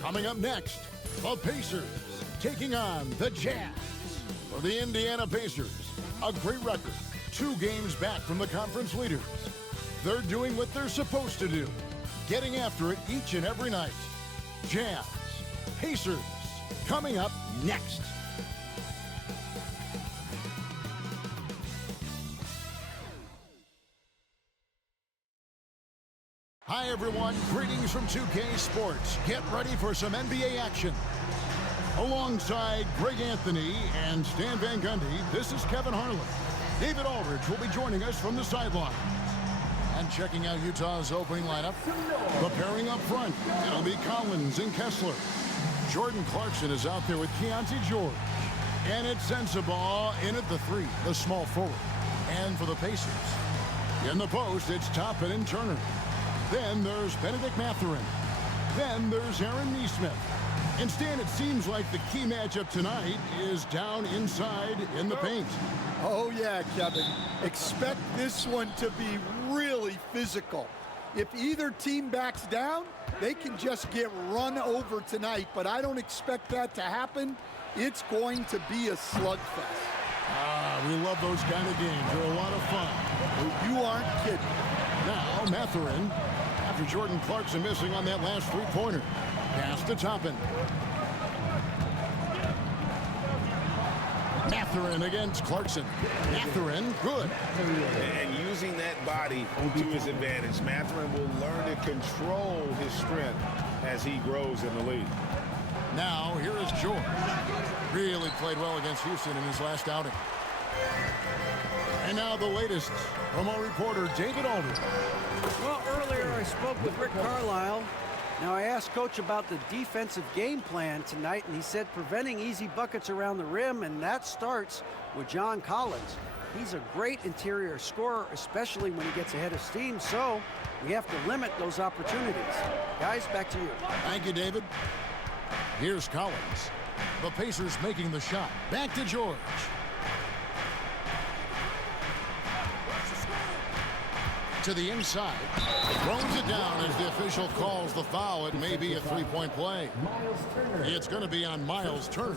Coming up next, the Pacers taking on the Jazz. For the Indiana Pacers, a great record, 2 games back from the conference leaders. They're doing what they're supposed to do, getting after it each and every night. Jazz, Pacers, coming up next. Hi everyone, greetings from 2K Sports. Get ready for some NBA action. Alongside Greg Anthony and Stan Van Gundy, this is Kevin Harlan. David Aldridge will be joining us from the sideline. And checking out Utah's opening lineup, the pairing up front, it'll be Collins and Kessler. Jordan Clarkson is out there with Keontae George. And it's Sensabaugh in at the 3, the small forward. And for the Pacers, in the post, it's Toppin and Turner. Then there's Benedict Mathurin. Then there's Aaron Nesmith. And Stan, it seems like the key matchup tonight is down inside in the paint. Oh yeah, Kevin. Expect this one to be really physical. If either team backs down, they can just get run over tonight, but I don't expect that to happen. It's going to be a slugfest. We love those kind of games. They're a lot of fun. You aren't kidding. Now, Mathurin, after Jordan Clarkson missing on that last 3-pointer. Pass to Toppin. Mathurin against Clarkson. Mathurin, good. And using that body to his advantage, Mathurin will learn to control his strength as he grows in the league. Now, here is George. Really played well against Houston in his last outing. And now the latest from our reporter, David Aldridge. Well, earlier I spoke with Rick Carlisle. Now I asked Coach about the defensive game plan tonight, and he said preventing easy buckets around the rim, and that starts with John Collins. He's a great interior scorer, especially when he gets ahead of steam, so we have to limit those opportunities. Guys, back to you. Thank you, David. Here's Collins. The Pacers making the shot. Back to George. To the inside. Throws it down as the official calls the foul. It may be a 3-point play. It's going to be on Miles Turner.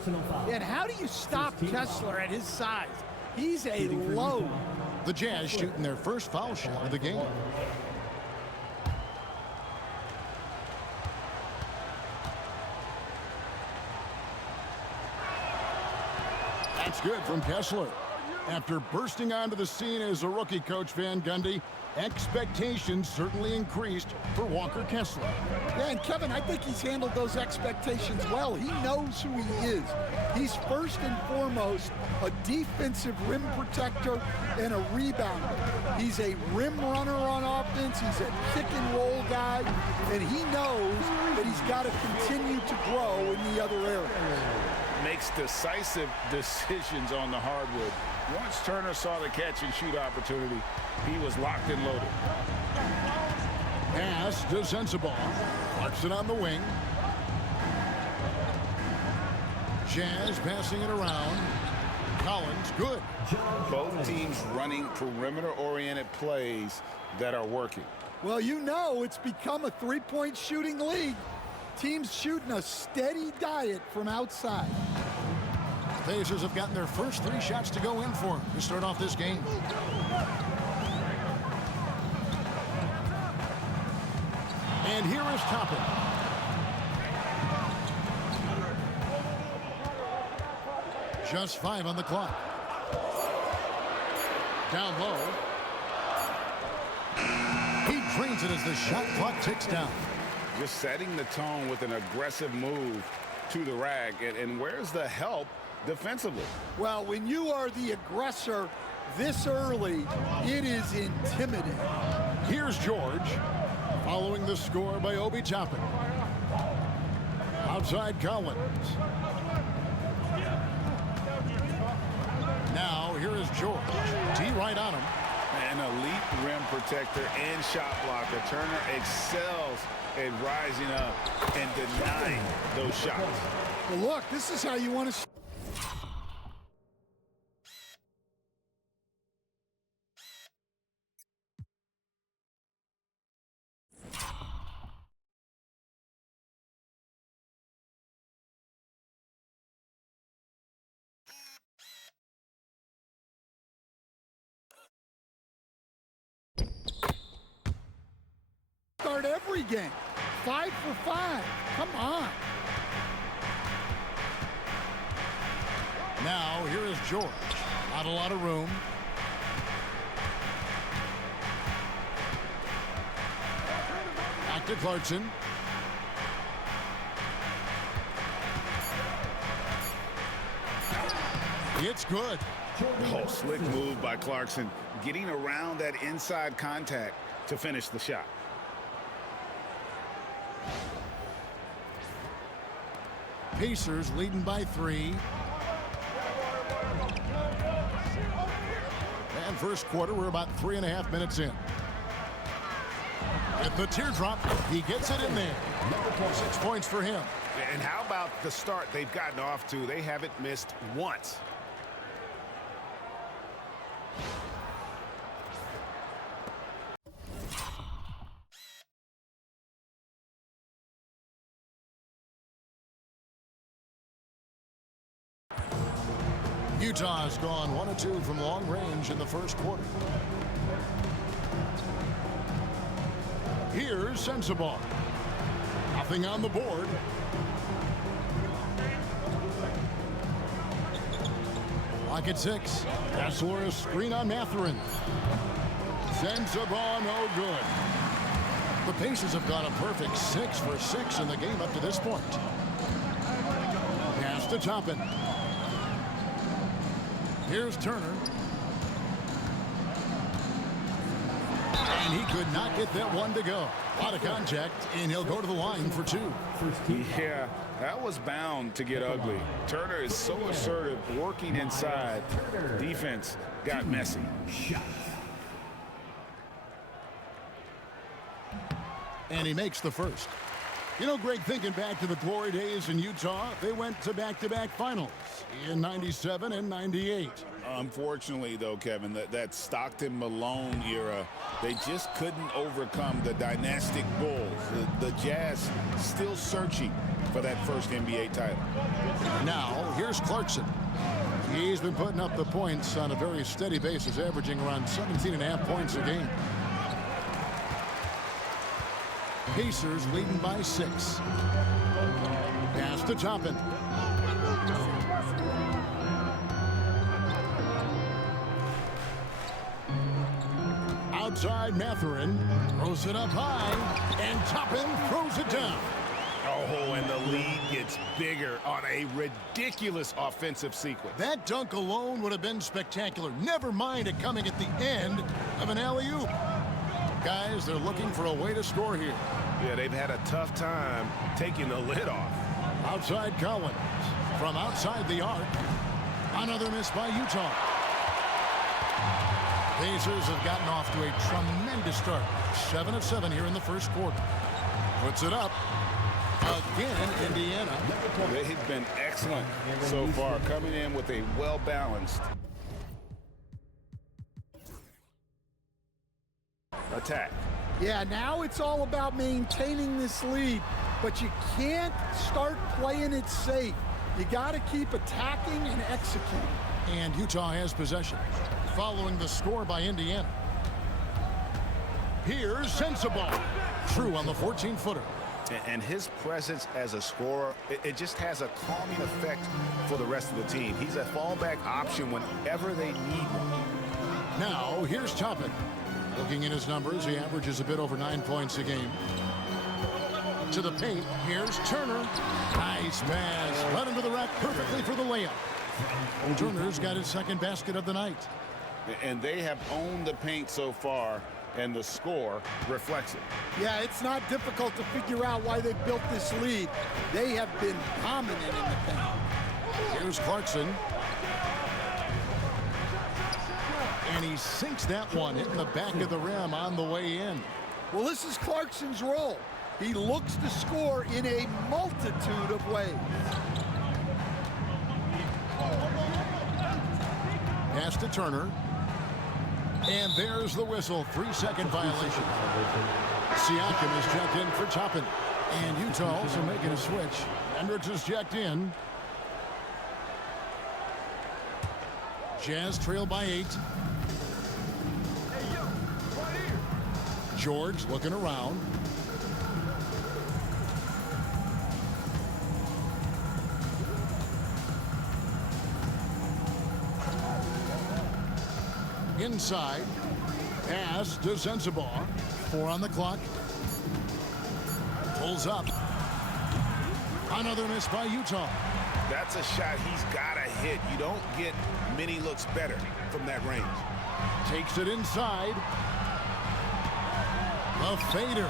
And how do you stop Kessler at his size? He's a load. The Jazz shooting their first foul shot of the game. That's good from Kessler. After bursting onto the scene as a rookie, Coach Van Gundy, expectations certainly increased for Walker Kessler. Yeah, and Kevin, I think he's handled those expectations well. He knows who he is. He's first and foremost a defensive rim protector and a rebounder. He's a rim runner on offense. He's a pick and roll guy, and he knows that he's got to continue to grow in the other areas. Makes decisive decisions on the hardwood. Once Turner saw the catch and shoot opportunity, he was locked and loaded. Pass to Sensabaugh. Clarkson on the wing. Jazz passing it around. Collins, good. Both teams running perimeter-oriented plays that are working. Well, you know it's become a three-point shooting league. Teams shooting a steady diet from outside. The Pacers have gotten their first 3 shots to go in for them to start off this game. And here is Toppin. Just 5 on the clock. Down low. He drains it as the shot clock ticks down. Just setting the tone with an aggressive move to the rack. And where's the help defensively? Well, when you are the aggressor this early, it is intimidating. Here's George, following the score by Obi Toppin. Outside Collins. Now, here is George. D right on him. An elite rim protector and shot blocker. Turner excels at rising up and denying those shots. Well, look, this is how you want to start every game. 5 for 5. Come on. Now, here is George. Not a lot of room. Back to Clarkson. It's good. Oh, slick move by Clarkson, getting around that inside contact to finish the shot. Pacers leading by 3. And first quarter, we're about 3.5 minutes in. At the teardrop, he gets it in there. 6 points for him. And how about the start they've gotten off to? They haven't missed once. Utah's gone 1 of 2 from long range in the first quarter. Here's Sensabaugh. Nothing on the board. Lock at 6. Kessler, screen on Mathurin. Sensabaugh, no good. The Pacers have gone a perfect 6 for 6 in the game up to this point. Pass to Toppin. Here's Turner. And he could not get that one to go. A lot of contact, and he'll go to the line for 2. Yeah, that was bound to get ugly. Turner is so assertive, working inside. Defense got messy. And he makes the first. You know, Greg, thinking back to the glory days in Utah, they went to back-to-back finals in 97 and 98. Unfortunately, though, Kevin, that Stockton-Malone era, they just couldn't overcome the dynastic Bulls. The Jazz still searching for that first NBA title. Now, here's Clarkson. He's been putting up the points on a very steady basis, averaging around 17.5 points a game. Pacers leading by 6. Pass to Toppin. Outside Mathurin throws it up high, and Toppin throws it down. Oh, and the lead gets bigger on a ridiculous offensive sequence. That dunk alone would have been spectacular. Never mind it coming at the end of an alley-oop. Guys, they're looking for a way to score here. Yeah, they've had a tough time taking the lid off. Outside Collins. From outside the arc. Another miss by Utah. Pacers have gotten off to a tremendous start. 7 of 7 here in the first quarter. Puts it up. Again, Indiana. They've been excellent so far, coming in with a well-balanced attack. Yeah, now it's all about maintaining this lead, but you can't start playing it safe. You got to keep attacking and executing. And Utah has possession, following the score by Indiana. Here's Sensabaugh. True on the 14-footer. And his presence as a scorer, it just has a calming effect for the rest of the team. He's a fallback option whenever they need one. Now, here's Toppin. Looking at his numbers, he averages a bit over 9 points a game. To the paint, here's Turner. Nice pass. Led him to the rack perfectly for the layup. Turner's got his second basket of the night. And they have owned the paint so far, and the score reflects it. Yeah, it's not difficult to figure out why they built this lead. They have been dominant in the paint. Here's Clarkson. And he sinks that one, hitting the back of the rim on the way in. Well, this is Clarkson's role. He looks to score in a multitude of ways. Pass to Turner. And there's the whistle. 3-second violation. Siakam is checked in for Toppin. And Utah also making a switch. Hendricks is checked in. Jazz trail by 8. George looking around. inside. Pass to Sensabaugh. 4 on the clock. Pulls up. Another miss by Utah. That's a shot he's got to hit. You don't get many looks better from that range. Takes it inside. A fader.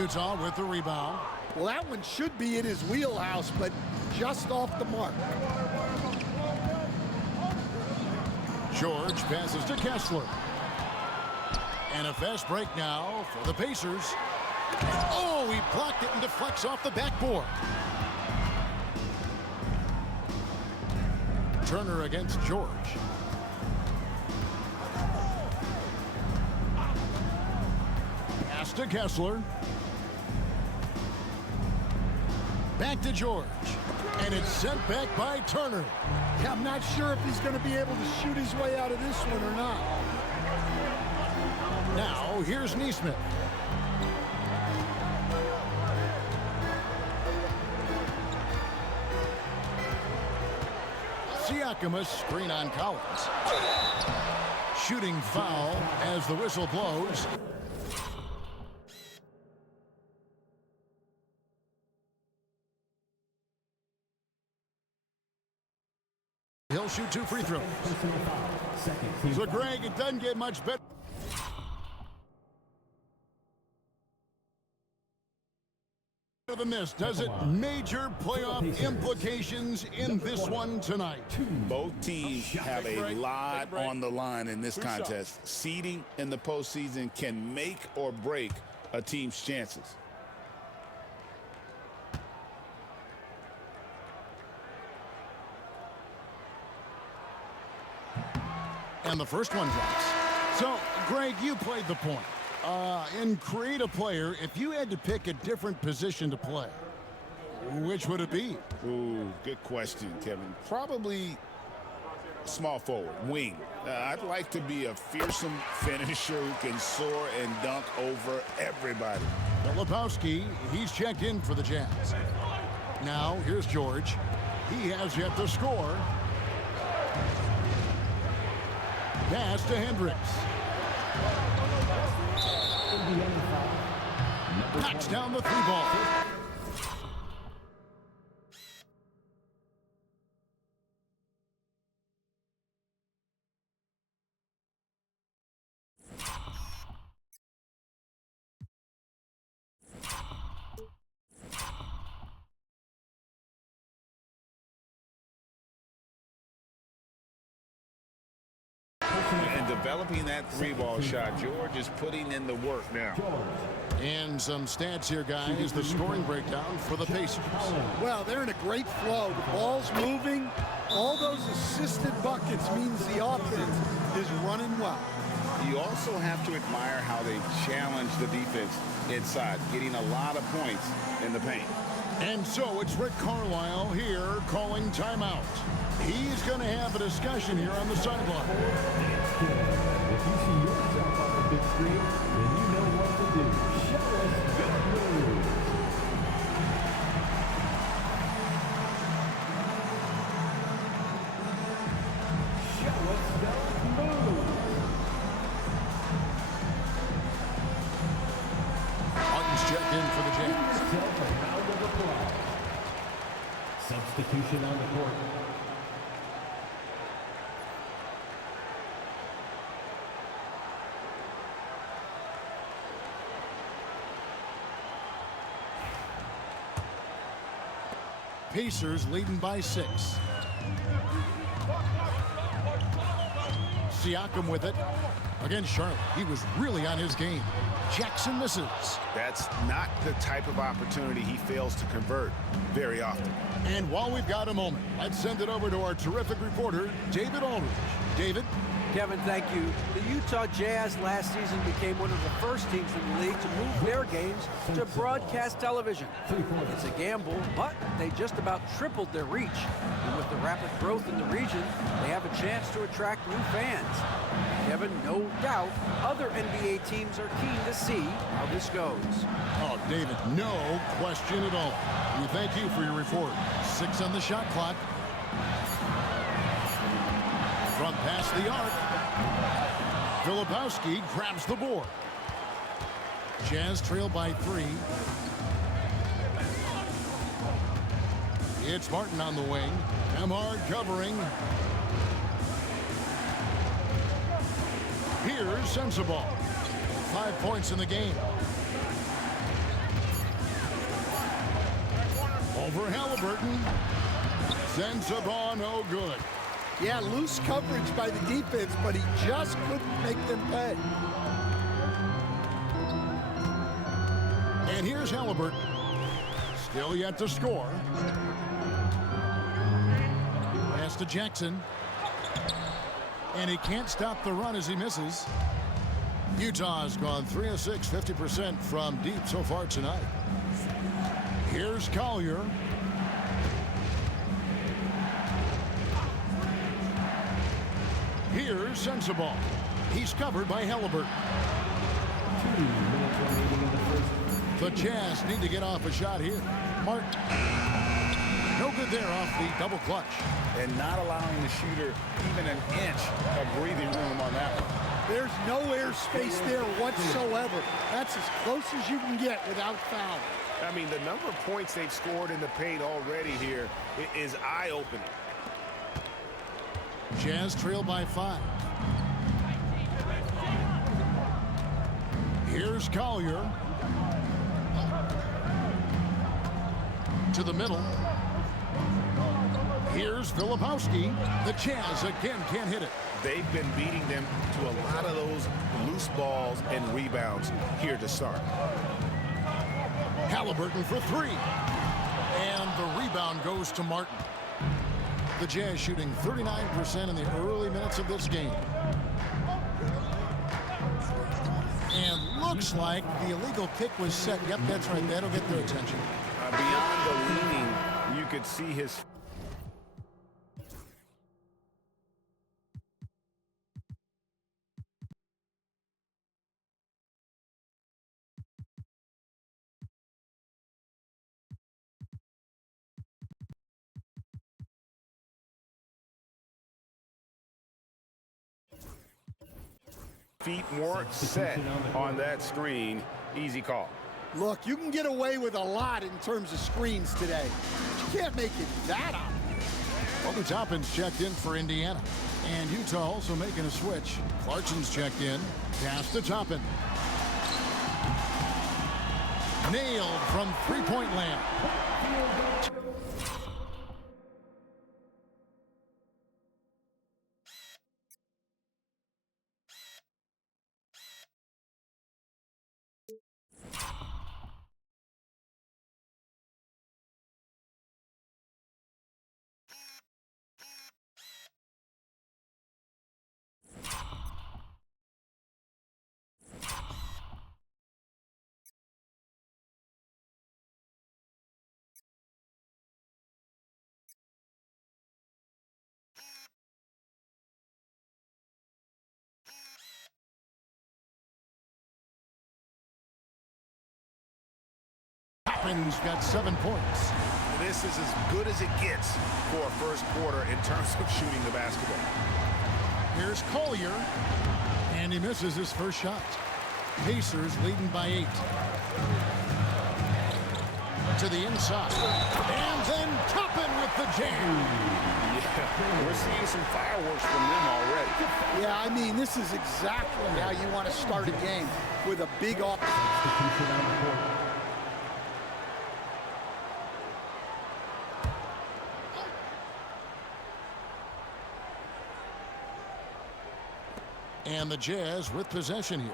Utah with the rebound. Well, that one should be in his wheelhouse, but just off the mark. George passes to Kessler. And a fast break now for the Pacers. Oh, he blocked it and deflects off the backboard. Turner against George. Pass to Kessler. Back to George. And it's sent back by Turner. Yeah, I'm not sure if he's going to be able to shoot his way out of this one or not. Now, here's Neesmith. Siakam, a screen on Collins. Shooting foul as the whistle blows. He'll shoot 2 free throws. So, Greg, it doesn't get much better than this, does it? Major playoff implications in this one tonight. Both teams have a lot on the line in this contest. Seeding in the postseason can make or break a team's chances. And the first one drops. So, Greg, you played the point. In create a player, if you had to pick a different position to play, which would it be? Ooh, good question, Kevin. Probably small forward, wing. I'd like to be a fearsome finisher who can soar and dunk over everybody. Filipowski, he's checked in for the Jazz. Now, here's George. He has yet to score. Pass to Hendricks. Knocks down the 3 ball. And developing that 3-ball shot, George is putting in the work now. And some stats here, guys. The scoring breakdown for the Pacers. Well, they're in a great flow. The ball's moving. All those assisted buckets means the offense is running well. You also have to admire how they challenge the defense inside, getting a lot of points in the paint. And so it's Rick Carlisle here calling timeout. He's going to have a discussion here on the sideline. If you see yourself on the big screen, then you know what to do. Show us your moves. Show us the moves. Hutton's checked in for the Jazz. Yourself a round of applause. Substitution on the court. Pacers leading by 6. Siakam with it against Charlotte. He was really on his game. Jackson misses. That's not the type of opportunity he fails to convert very often. And while we've got a moment, let's send it over to our terrific reporter, David Aldridge. David? Kevin, thank you. The Utah Jazz last season became one of the first teams in the league to move their games to broadcast television. It's a gamble, but they just about tripled their reach. And with the rapid growth in the region, they have a chance to attract new fans. Kevin, no doubt, other NBA teams are keen to see how this goes. Oh, David, no question at all. We thank you for your report. 6 on the shot clock. From past the arc. Filipowski grabs the board. Jazz trail by 3. It's Martin on the wing. Emhard covering. Here's Sensabaugh. 5 points in the game. Over Halliburton. Sensabaugh no good. Yeah, loose coverage by the defense, but he just couldn't make them pay. And here's Halliburton. Still yet to score. Pass to Jackson. And he can't stop the run as he misses. Utah's gone 3 of 6, 50% from deep so far tonight. Here's Collier. Here's Sensabaugh. He's covered by Halliburton. 2 minutes remaining in the first. The Jazz need to get off a shot here. Martin. No good there off the double clutch. And not allowing the shooter even an inch of breathing room on that one. There's no air space there whatsoever. That's as close as you can get without foul. I mean, the number of points they've scored in the paint already here is eye-opening. Jazz trail by 5. Here's Collier. To the middle. Here's Filipowski. The Jazz again can't hit it. They've been beating them to a lot of those loose balls and rebounds here to start. Halliburton for 3. And the rebound goes to Martin. The Jazz shooting 39% in the early minutes of this game. And looks like the illegal pick was set. Yep, that's right. That'll get their attention. Beyond the leaning, you could see his... feet weren't set on that screen. Easy call. Look, you can get away with a lot in terms of screens today. But you can't make it that obvious. Obi Toppin's checked in for Indiana. And Utah also making a switch. Clarkson's checked in. Pass to Toppin. Nailed from three-point land. Toppin's got 7 points. This is as good as it gets for a first quarter in terms of shooting the basketball. Here's Collier. And he misses his first shot. Pacers leading by 8. To the inside. And then Toppin with the jam. Yeah, we're seeing some fireworks from them already. Yeah, I mean, this is exactly how you want to start a game, with a big offense. And the Jazz with possession here.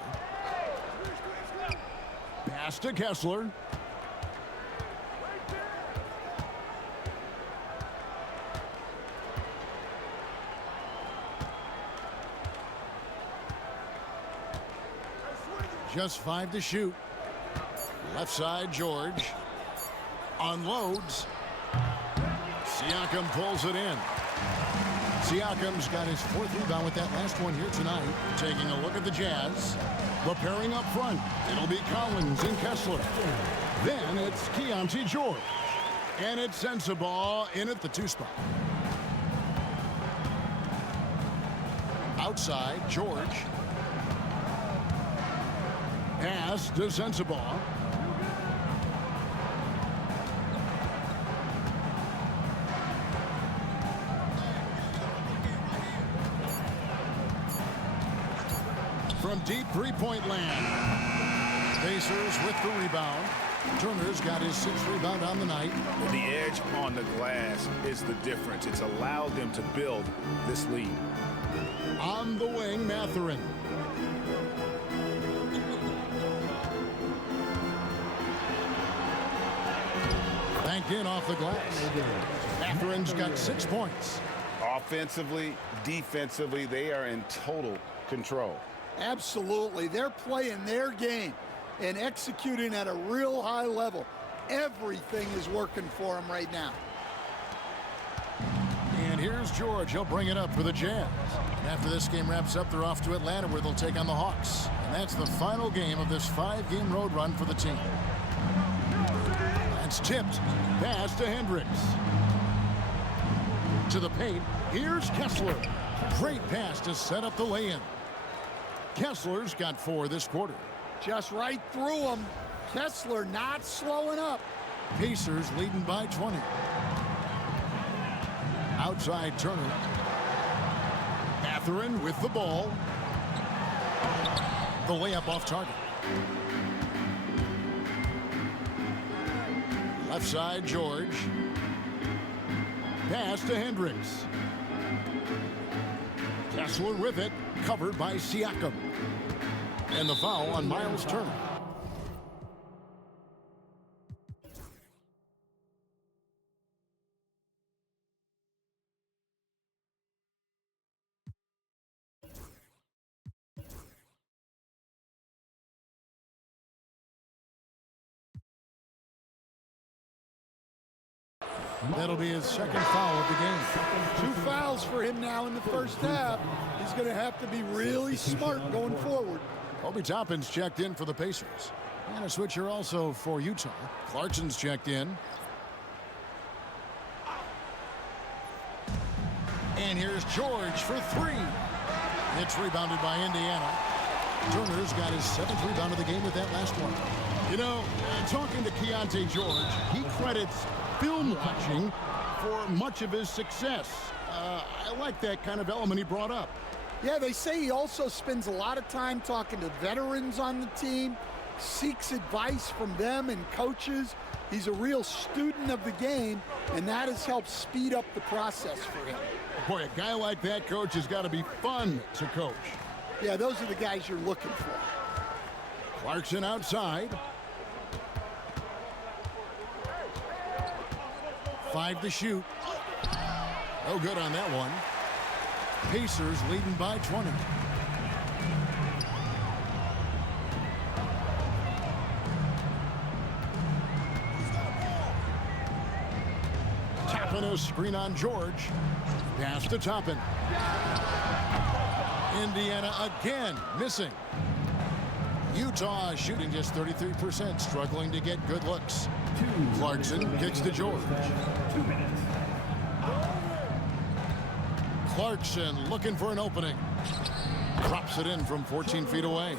Pass to Kessler. Just 5 to shoot. Left side, George. Unloads. Siakam pulls it in. Siakam's got his 4th rebound with that last one here tonight. Taking a look at the Jazz. Preparing up front. It'll be Collins and Kessler. Then it's Keontae George. And it's Sensabaugh in at the 2 spot. Outside, George. Pass to Sensabaugh. From deep three-point land. Pacers with the rebound. Turner's got his 6th rebound on the night. The edge on the glass is the difference. It's allowed them to build this lead. On the wing, Mathurin. Banked in off the glass. Mathurin's got 6 points. Offensively, defensively, they are in total control. Absolutely. They're playing their game and executing at a real high level. Everything is working for them right now. And here's George. He'll bring it up for the Jazz. After this game wraps up, they're off to Atlanta where they'll take on the Hawks. And that's the final game of this 5-game road run for the team. That's tipped. Pass to Hendricks. To the paint. Here's Kessler. Great pass to set up the lay-in. Kessler's got 4 this quarter. Just right through him. Kessler not slowing up. Pacers leading by 20. Outside Turner. Mathurin with the ball. The layup off target. Left side George. Pass to Hendricks. Kessler with it. Covered by Siakam. And the foul on Miles Turner. That'll be his 2nd foul of the game. 2 fouls for him now in the first half. He's going to have to be really smart going forward. Obi Toppin's checked in for the Pacers. And a switcher also for Utah. Clarkson's checked in. And here's George for 3. It's rebounded by Indiana. Turner's got his 7th rebound of the game with that last one. You know, talking to Keontae George, he credits film watching for much of his success. I like that kind of element he brought up. Yeah, they say he also spends a lot of time talking to veterans on the team, seeks advice from them and coaches. He's a real student of the game, and that has helped speed up the process for him. Boy, a guy like that, coach, has got to be fun to coach. Yeah, those are the guys you're looking for. Clarkson outside. 5 to shoot. No good on that one. Pacers leading by 20. Toppin a screen on George. Pass to Toppin. Indiana again missing. Utah shooting just 33%, struggling to get good looks. Clarkson kicks to George. 2 minutes. Clarkson looking for an opening. Drops it in from 14 feet away.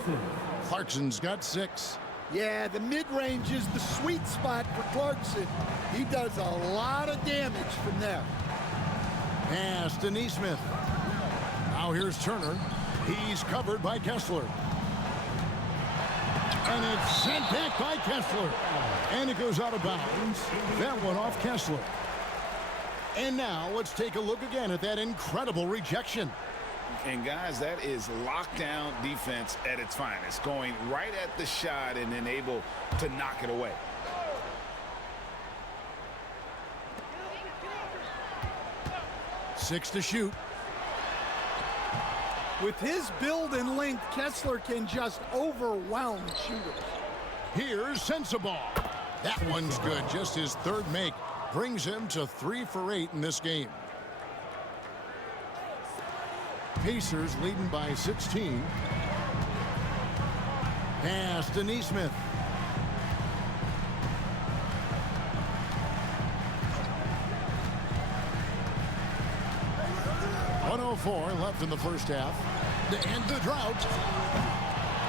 Clarkson's got 6. Yeah, the mid-range is the sweet spot for Clarkson. He does a lot of damage from there. Pass to Nesmith. Now here's Turner. He's covered by Kessler. And it's sent back by Kessler. And it goes out of bounds. That one off Kessler. And now let's take a look again at that incredible rejection. And guys, that is lockdown defense at its finest, going right at the shot and then able to knock it away. Six to shoot. With his build and length, Kessler can just overwhelm shooters. Here's Sensabaugh. That one's good. Just his 3rd make brings him to 3 for 8 in this game. Pacers leading by 16. Pass to Nesmith. .104 left in the first half. To end the drought.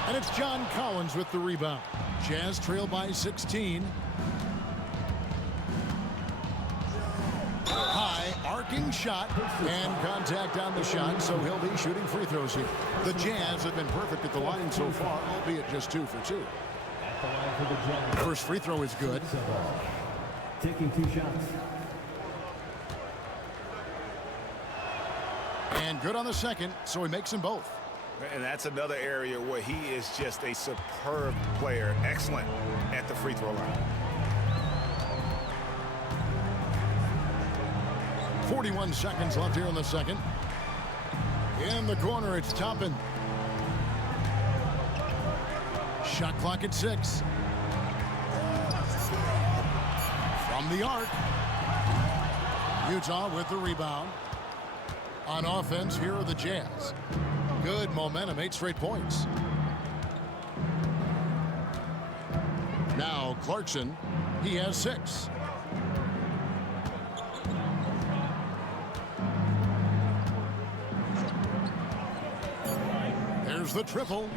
And it's John Collins with the rebound. Jazz trail by 16. High arcing shot and contact on the shot, so he'll be shooting free throws here. The Jazz have been perfect at the line so far, albeit just 2 for 2. At the line for the Jazz. First free throw is good. Taking 2 shots. And good on the second, so he makes them both. And that's another area where he is just a superb player. Excellent at the free throw line. 41 seconds left here in the second. In the corner, it's Toppin. Shot clock at 6. From the arc. Utah with the rebound. On offense, here are the Jazz. Good momentum, 8 straight points. Now Clarkson, he has 6. There's the triple.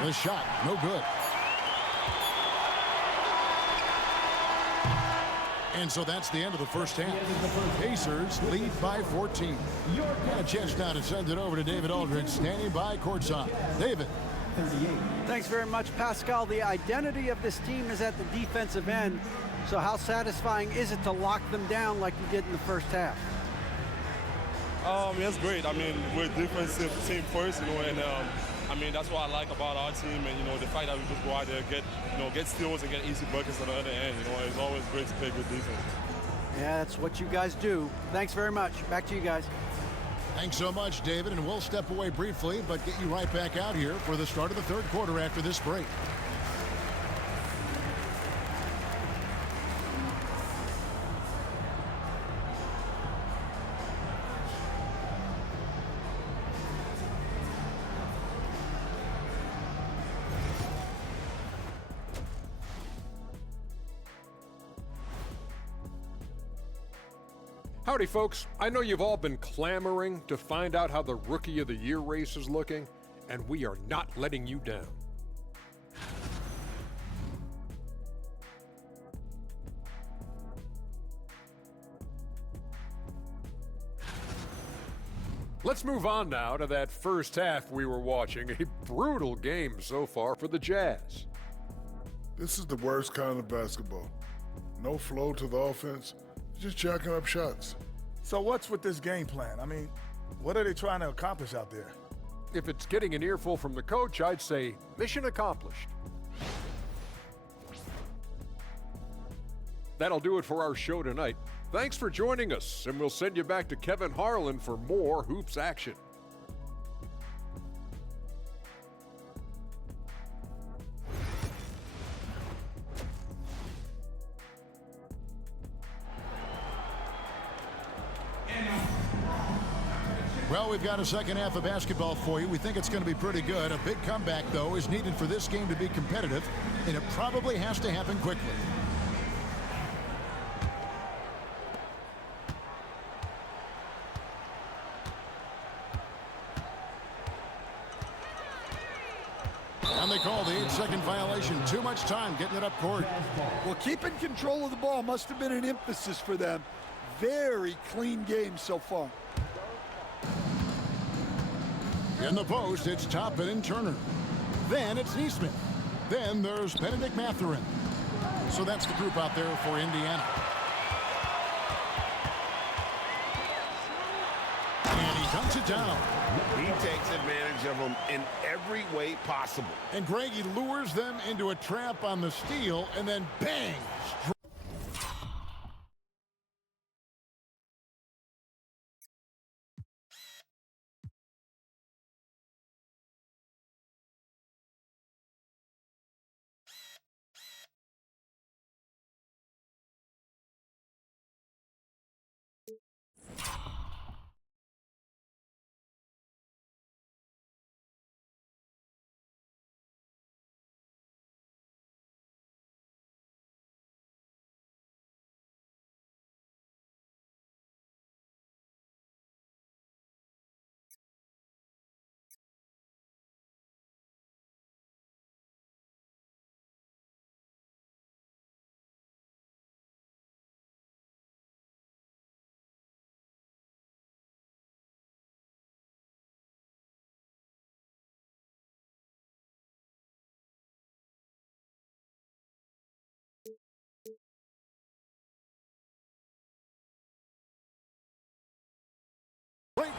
The shot, no good. And so that's the end of the first half. Pacers lead by 14. And a chance now to send it over to David Aldridge, standing by courtside. David. 38. Thanks very much, Pascal. The identity of this team is at the defensive end. So how satisfying is it to lock them down like you did in the first half? It's great. I mean, we're a defensive team first, and I mean, that's what I like about our team, and the fact that we just go out there, get steals and get easy buckets on the other end. It's always great to play good defense. Yeah, that's what you guys do. Thanks very much. Back to you guys. Thanks so much, David, and we'll step away briefly, but get you right back out here for the start of the third quarter after this break. Howdy, folks. I know you've all been clamoring to find out how the Rookie of the Year race is looking, and we are not letting you down. Let's move on now to that first half we were watching. A brutal game so far for the Jazz. This is the worst kind of basketball. No flow to the offense, just jacking up shots. So what's with this game plan? I mean, what are they trying to accomplish out there? If it's getting an earful from the coach, I'd say mission accomplished. That'll do it for our show tonight. Thanks for joining us, and we'll send you back to Kevin Harlan for more hoops action. Well, we've got a second half of basketball for you. We think it's going to be pretty good. A big comeback, though, is needed for this game to be competitive, and it probably has to happen quickly. And they call the 8-second violation. Too much time getting it up court. Well, keeping control of the ball must have been an emphasis for them. Very clean game so far. In the post, it's Toppin and Turner. Then it's Neesmith. Then there's Benedict Mathurin. So that's the group out there for Indiana. And he dunks it down. He takes advantage of them in every way possible. And Greg, he lures them into a trap on the steal, and then bang!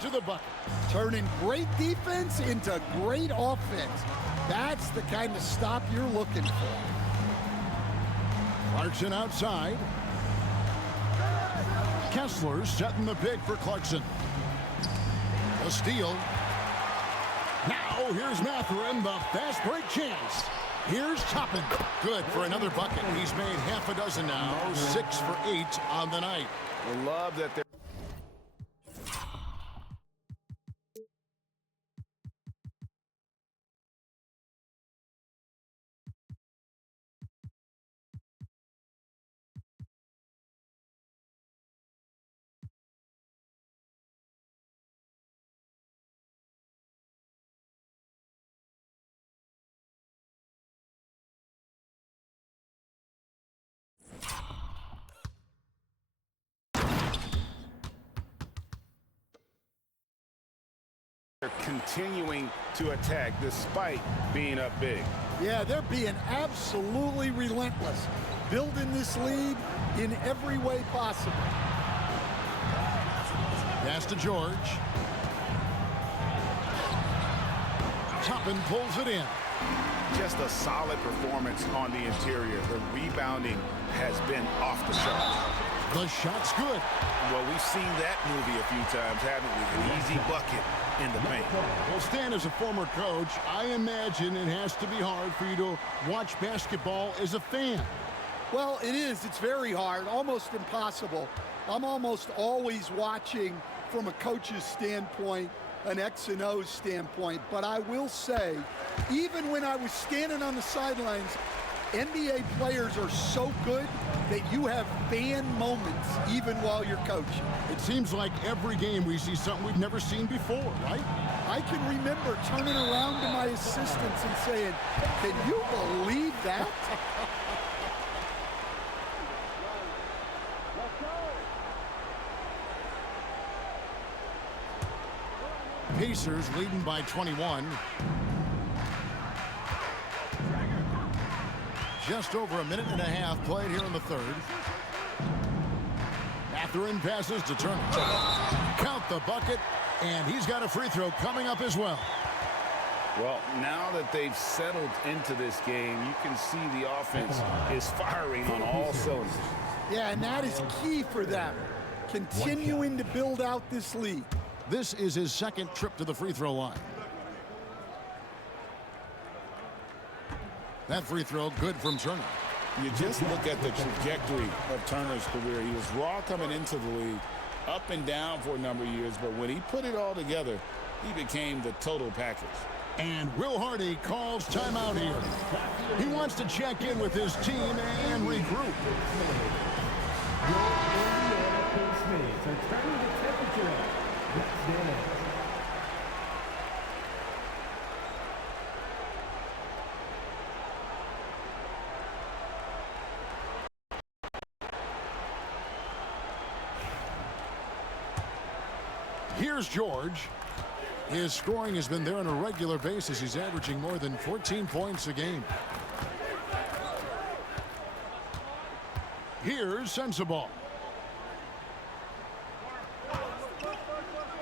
to the bucket. Turning great defense into great offense. That's the kind of stop you're looking for. Clarkson outside. Kessler setting the pick for Clarkson. A steal. Now here's Mathurin, the fast break chance. Here's Toppin. Good for another bucket. He's made half a dozen now, 6 for 8 on the night. I love that they're continuing to attack despite being up big. Yeah, they're being absolutely relentless, building this lead in every way possible. Pass to George. Toppin pulls it in. Just a solid performance on the interior. The rebounding has been off the shot. The shot's good. Well, we've seen that movie a few times, haven't we? An easy bucket in the paint. Well, Stan, as a former coach, I imagine it has to be hard for you to watch basketball as a fan. Well, it is. It's very hard, almost impossible. I'm almost always watching from a coach's standpoint, an X and O standpoint. But I will say, even when I was standing on the sidelines, NBA players are so good that you have fan moments even while you're coaching. It seems like every game we see something we've never seen before, right? I can remember turning around to my assistants and saying, can you believe that? Pacers leading by 21. Just over a minute and a half played here in the third. Mathurin passes to Turner. Count the bucket, and he's got a free throw coming up as well. Well, now that they've settled into this game, you can see the offense is firing on all cylinders. Yeah, and that is key for them, continuing to build out this lead. This is his second trip to the free throw line. That free throw good from Turner. You just look at the trajectory of Turner's career. He was raw coming into the league, up and down for a number of years, but when he put it all together, he became the total package. And Will Hardy calls timeout here. He wants to check in with his team and regroup. Here's George. His scoring has been there on a regular basis. He's averaging more than 14 points a game. Here's Sensabaugh.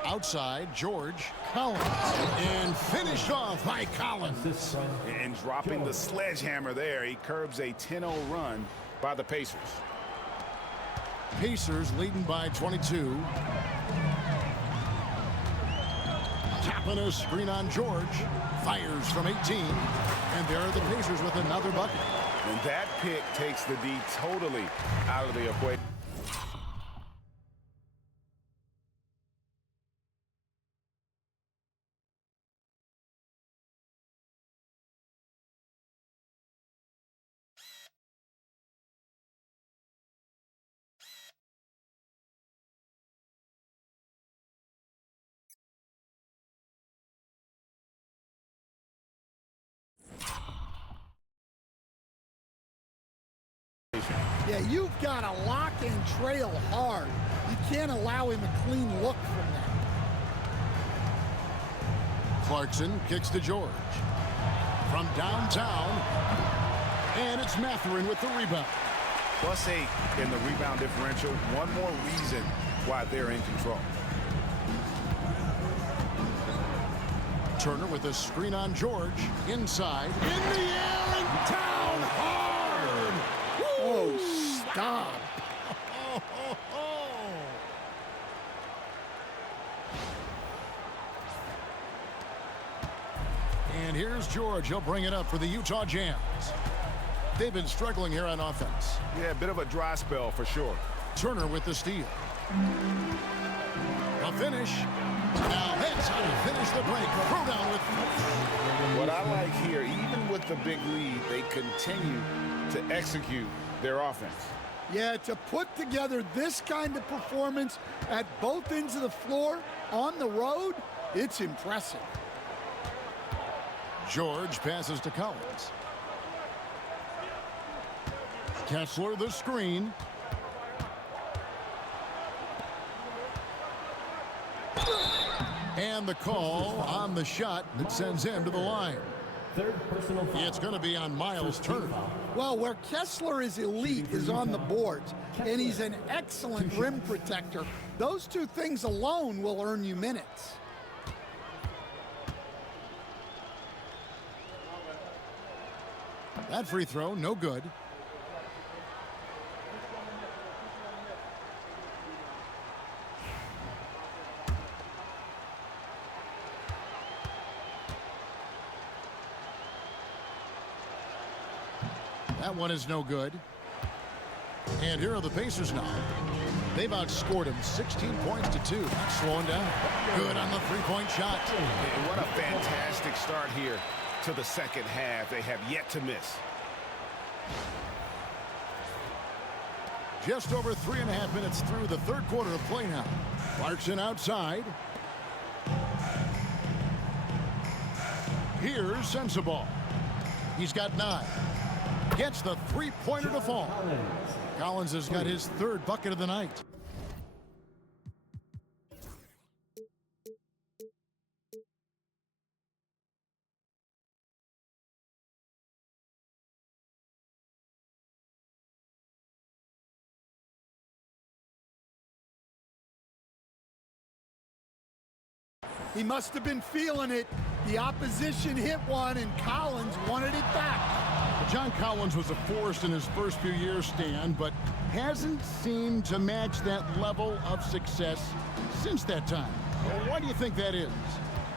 Outside, George. Collins. And finished off by Collins. And dropping the sledgehammer there, he curbs a 10-0 run by the Pacers. Pacers leading by 22. Tapping a screen on George. Fires from 18. And there are the Pacers with another bucket. And that pick takes the D totally out of the equation. Yeah, you've got to lock and trail hard. You can't allow him a clean look from that. Clarkson kicks to George. From downtown. And it's Mathurin with the rebound. +8 in the rebound differential. One more reason why they're in control. Turner with a screen on George. Inside. In the air and down hard. Oh, stop. And here's George. He'll bring it up for the Utah Jazz. They've been struggling here on offense. Yeah, a bit of a dry spell for sure. Turner with the steal. A finish. Now that's how to finish the break. Throw down with. What I like here, even with the big lead, they continue to execute their offense. Yeah, to put together this kind of performance at both ends of the floor on the road, it's impressive. George passes to Collins. Kessler the screen. And the call on the shot that sends him to the line. Third personal foul. It's going to be on Miles Turner. Well, where Kessler is elite is on the boards, and he's an excellent rim protector. Those two things alone will earn you minutes. That free throw, no good. That one is no good. And here are the Pacers now. They've outscored him 16 points to 2. Not slowing down. Good on the three-point shot. And what a fantastic start here to the second half. They have yet to miss. Just over 3.5 minutes through the third quarter of play now. Clarkson outside. Here's Sensabaugh. He's got 9. Gets the three-pointer to fall. Collins has got his third bucket of the night. He must have been feeling it. The opposition hit one, and Collins wanted it back. John Collins was a force in his first few years, Stan, but hasn't seemed to match that level of success since that time. Well, why do you think that is?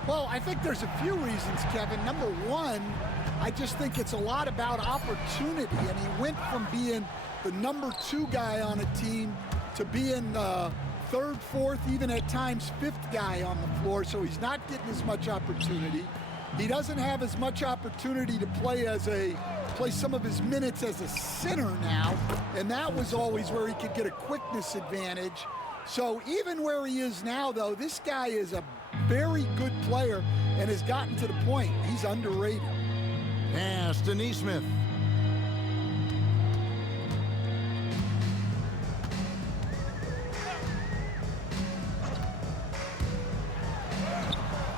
Well, I think there's a few reasons, Kevin. Number one, I just think it's a lot about opportunity, and he went from being the number 2 guy on a team to being the third, fourth, even at times fifth guy on the floor, so he's not getting as much opportunity. He doesn't have as much opportunity to play some of his minutes as a center now, and that was always where he could get a quickness advantage. So even where he is now, though, this guy is a very good player and has gotten to the point he's underrated. Pass to Nesmith.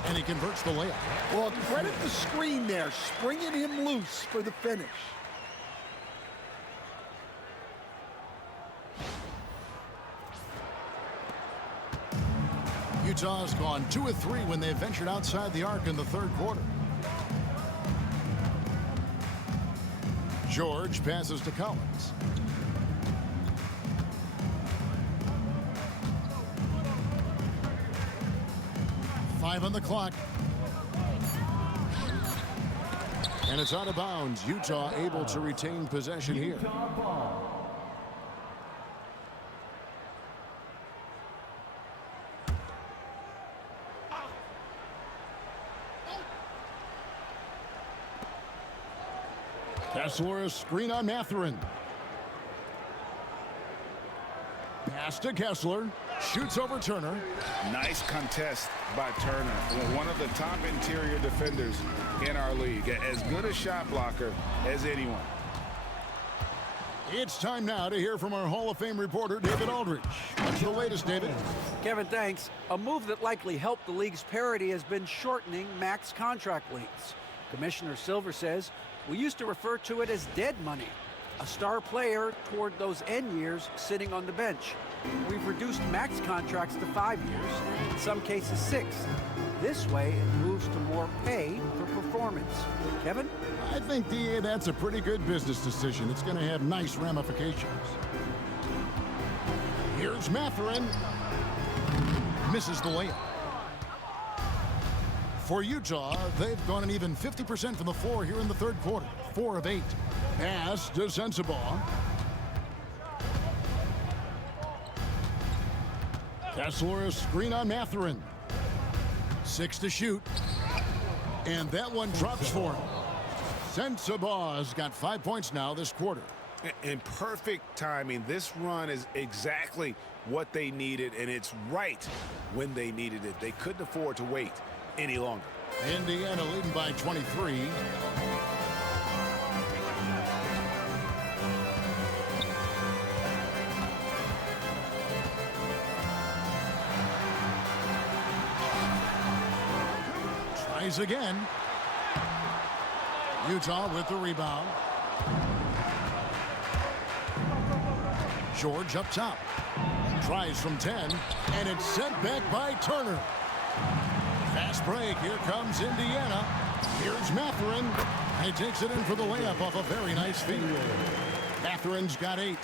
And he converts the layup. Well, credit the screen there, springing him loose for the finish. Utah's gone 2 of 3 when they ventured outside the arc in the third quarter. George passes to Collins. Five on the clock. And it's out of bounds. Utah able to retain possession here. Kessler, a screen on Mathurin. Pass to Kessler. Shoots over Turner. Nice contest by Turner. One of the top interior defenders in our league. As good a shot blocker as anyone. It's time now to hear from our Hall of Fame reporter, David Aldridge. What's the latest, David? Kevin, thanks. A move that likely helped the league's parity has been shortening max contract lengths. Commissioner Silver says, we used to refer to it as dead money. a star player toward those end years sitting on the bench. We've reduced max contracts to 5 years, and in some cases 6. This way, it moves to more pay for performance. Kevin? I think, DA, that's a pretty good business decision. It's going to have nice ramifications. Here's Mathurin. Misses the layup. For Utah, they've gone an even 50% from the floor here in the third quarter. 4 of 8. Pass to Sensabaugh. Kessler, a screen on Mathurin. 6 to shoot. And that one drops for him. Sensabaugh's got 5 points now this quarter. And perfect timing. This run is exactly what they needed, and it's right when they needed it. They couldn't afford to wait any longer. Indiana leading by 23. Tries again. Utah with the rebound. George up top. Tries from 10, and it's sent back by Turner. Fast break. Here comes Indiana. Here's Mathurin. He takes it in for the layup off a very nice feed. Mathurin's got 8.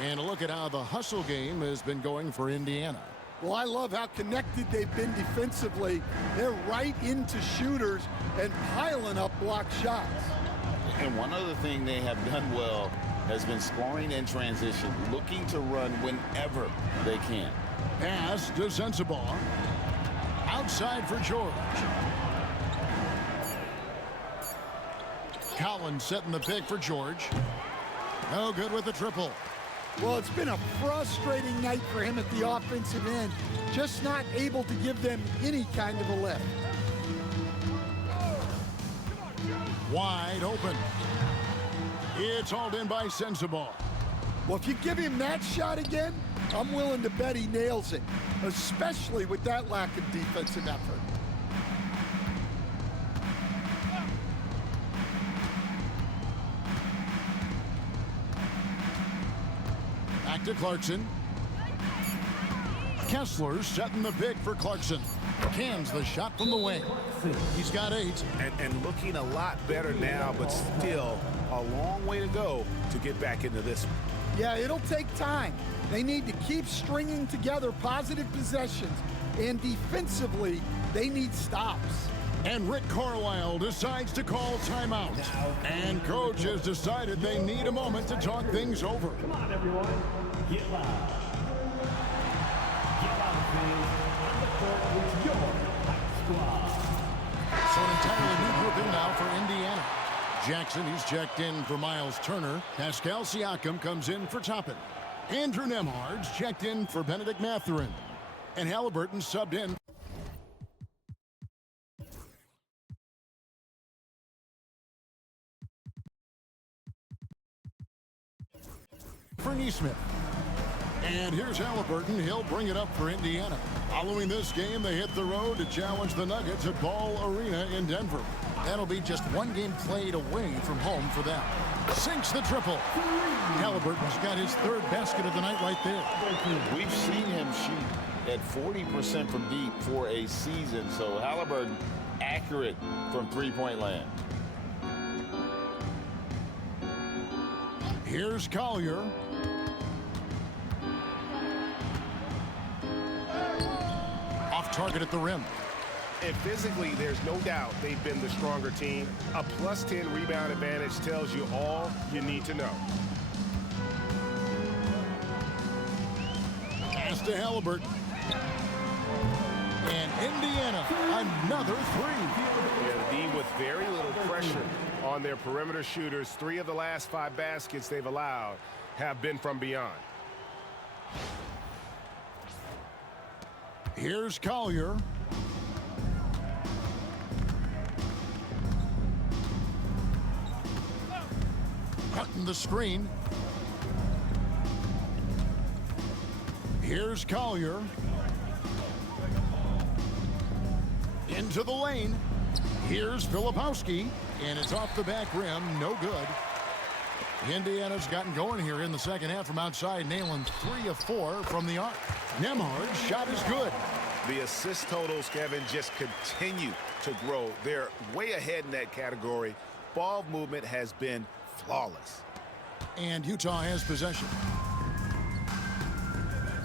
And a look at how the hustle game has been going for Indiana. Well, I love how connected they've been defensively. They're right into shooters and piling up block shots. And one other thing they have done well has been scoring in transition, looking to run whenever they can. Pass to Sensabaugh. Outside for George. Collins setting the pick for George. No good with the triple. Well, it's been a frustrating night for him at the offensive end. Just not able to give them any kind of a lift. Wide open. It's hauled in by Sensabaugh. Well, if you give him that shot again, I'm willing to bet he nails it, especially with that lack of defensive effort. Back to Clarkson. Kessler setting the pick for Clarkson. Cans the shot from the wing. He's got 8. And looking a lot better now, but still a long way to go to get back into this one. Yeah, it'll take time. They need to keep stringing together positive possessions, and defensively, they need stops. And Rick Carlisle decides to call timeout. And coach has decided they need a moment to talk things over. Come on, everyone. Get loud. Get loud, fans. On the court with your hype squad. So an entirely new grouping now for Indiana. Jackson, he's checked in for Miles Turner. Pascal Siakam comes in for Toppin. Andrew Nembhard's checked in for Benedict Mathurin. And Halliburton subbed in for Neesmith. And here's Halliburton. He'll bring it up for Indiana. Following this game, they hit the road to challenge the Nuggets at Ball Arena in Denver. That'll be just one game played away from home for them. Sinks the triple. Halliburton's got his 3rd basket of the night right there. We've seen him shoot at 40% from deep for a season, so Halliburton accurate from three-point land. Here's Collier. Off target at the rim. And physically, there's no doubt they've been the stronger team. A +10 rebound advantage tells you all you need to know. Pass to Halliburton. And Indiana, another 3. Yeah, the D with very little pressure on their perimeter shooters. 3 of the last 5 baskets they've allowed have been from beyond. Here's Collier. Cutting the screen. Here's Collier. Into the lane. Here's Filipowski. And it's off the back rim. No good. Indiana's gotten going here in the second half from outside, nailing 3 of 4 from the arc. Nembhard's shot is good. The assist totals, Kevin, just continue to grow. They're way ahead in that category. Ball movement has been flawless. And Utah has possession.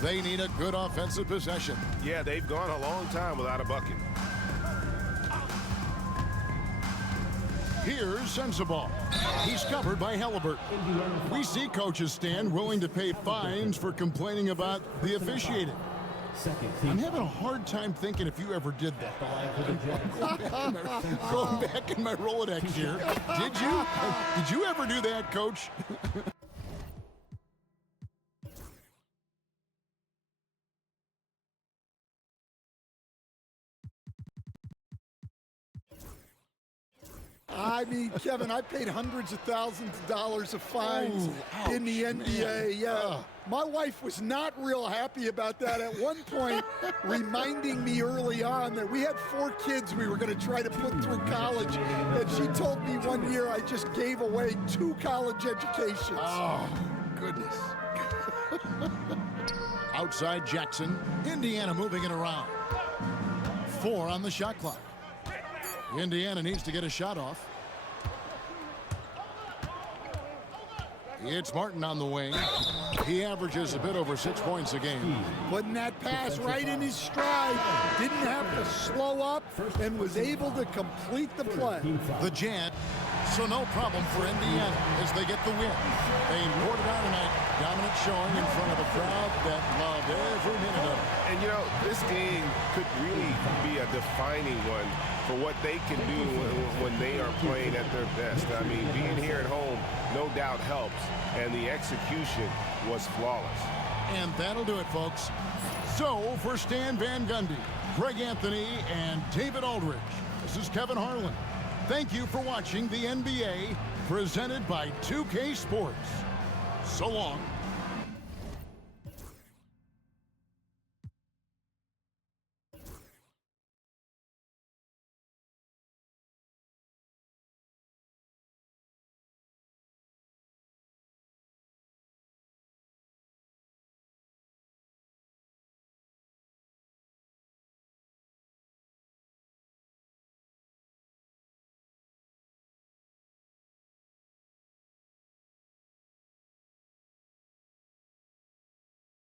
They need a good offensive possession. Yeah, they've gone a long time without a bucket. Here's Sensabaugh. He's covered by Halliburton. We see coaches stand willing to pay fines for complaining about the officiating. I'm having a hard time thinking if you ever did that. Going back in my Rolodex here. Did you? Did you ever do that, Coach? I mean, Kevin, I paid hundreds of thousands of dollars of fines in the NBA. Yeah. My wife was not real happy about that at one point, reminding me early on that we had 4 kids we were going to try to put through college. And she told me one year I just gave away 2 college educations. Oh, goodness. Outside Jackson. Indiana moving it around. 4 on the shot clock. Indiana needs to get a shot off. It's Martin on the wing. He averages a bit over 6 points a game. Putting that pass right in his stride. Didn't have to slow up and was able to complete the play. The Jazz, so no problem for Indiana as they get the win. They poured it on tonight. Dominant showing in front of a crowd that loved every minute of it. And, you know, this game could really be a defining one for what they can do when they are playing at their best. I mean, being here at home no doubt helps, and the execution was flawless. And that'll do it, folks. So, for Stan Van Gundy, Greg Anthony, and David Aldridge, this is Kevin Harlan. Thank you for watching the NBA, presented by 2K Sports. So long.